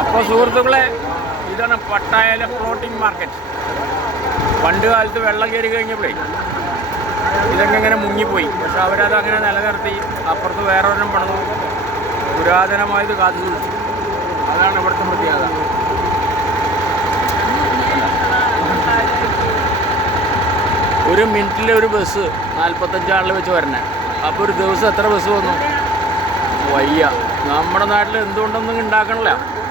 അപ്പൊ സുഹൃത്തുക്കളെ ഇതാണ് പട്ടായയിലെ ഫ്ലോട്ടിംഗ് മാർക്കറ്റ് പണ്ട് കാലത്ത് വെള്ളം കയറി കഴിഞ്ഞപ്പോഴേ ഇതൊക്കെ ഇങ്ങനെ മുങ്ങിപ്പോയി. പക്ഷെ അവരത് അങ്ങനെ നിലനിർത്തി. അപ്പുറത്ത് വേറെ ഒരെണ്ണം പണിതു. പുരാതനമായത് കാത്തു അതാണ് ഇവിടുത്തെ പ്രത്യേകത. ഒരു മിനിറ്റിലെ ഒരു ബസ് നാൽപ്പത്തഞ്ചാളിൽ വെച്ച് വരണേ. അപ്പോൾ ഒരു ദിവസം എത്ര ബസ് വന്നു? വയ്യ. നമ്മുടെ നാട്ടിൽ എന്തുകൊണ്ടൊന്നും ഉണ്ടാക്കണില്ല.